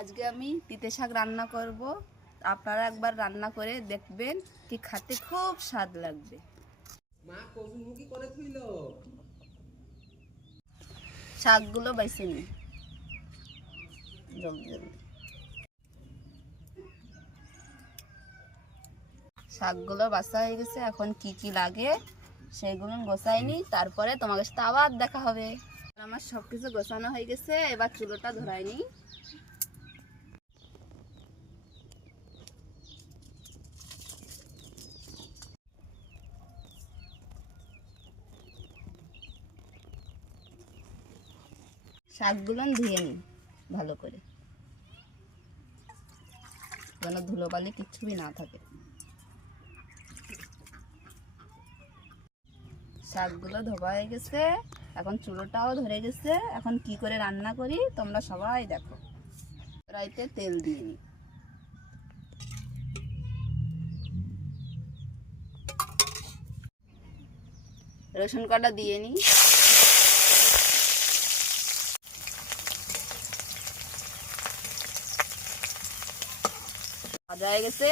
আজকে আমি তিতে শাক রান্না করব। আপনারা একবার রান্না করে দেখবেন, কি খেতে খুব স্বাদ লাগবে। মা কচুমুখী করে থইলো। শাকগুলো বাইছে নি জলদি জলদি। শাকগুলো বাছা হয়ে গেছে, এখন কি কি লাগে সেইগুলো গোছাই নি, তারপরে তোমাদের সাথে আবার দেখা হবে। আমার সবকিছু গোছানো হয়ে গেছে, এবার চুলোটা ধরাই নি। শাকগুলো ধুয়ে নি ভালো করে, যেন ধুলোবালি কিচ্ছুই না থাকে। শাকগুলো ধোয়া হয়ে গেছে, এখন চুলোটাও ধরে গেছে। এখন কি করে রান্না করি তোমরা সবাই দেখো। কড়াইতে তেল দিয়ে নি, রসুন কটা দিয়ে নি, ভাজা হয়ে গেছে।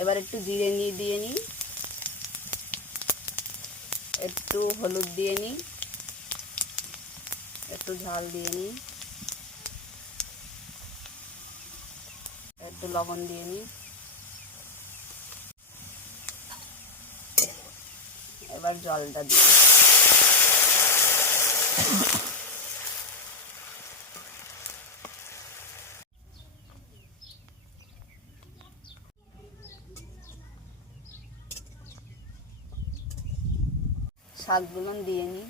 এবার একটু জিরে দিয়ে নি, একটু হলুদ দিয়ে নি, একটু ঝাল দিয়ে নি, একটু লবণ দিয়ে নি। এবার জলটা দিই। শাকগুলো দিয়ে নি,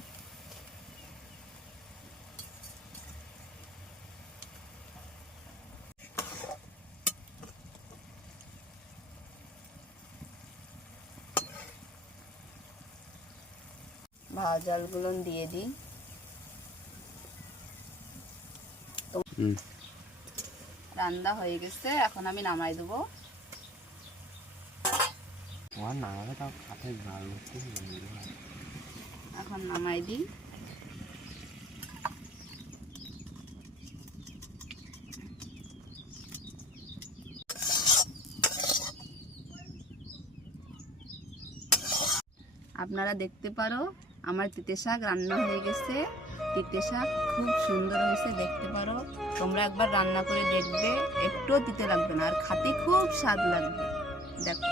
ভাজালগুলো দিয়ে দিই। রান্না হয়ে গেছে, এখন আমি নামাই দেবো। এখন নামাই দিই। আপনারা দেখতে পারো আমার তিতে শাক রান্না হয়ে গেছে। তিতে শাক খুব সুন্দর হয়েছে, দেখতে পারো। তোমরা একবার রান্না করে দেখবে, একটুও তিতে লাগবে না, আর খেতে খুব স্বাদ লাগবে। দেখো।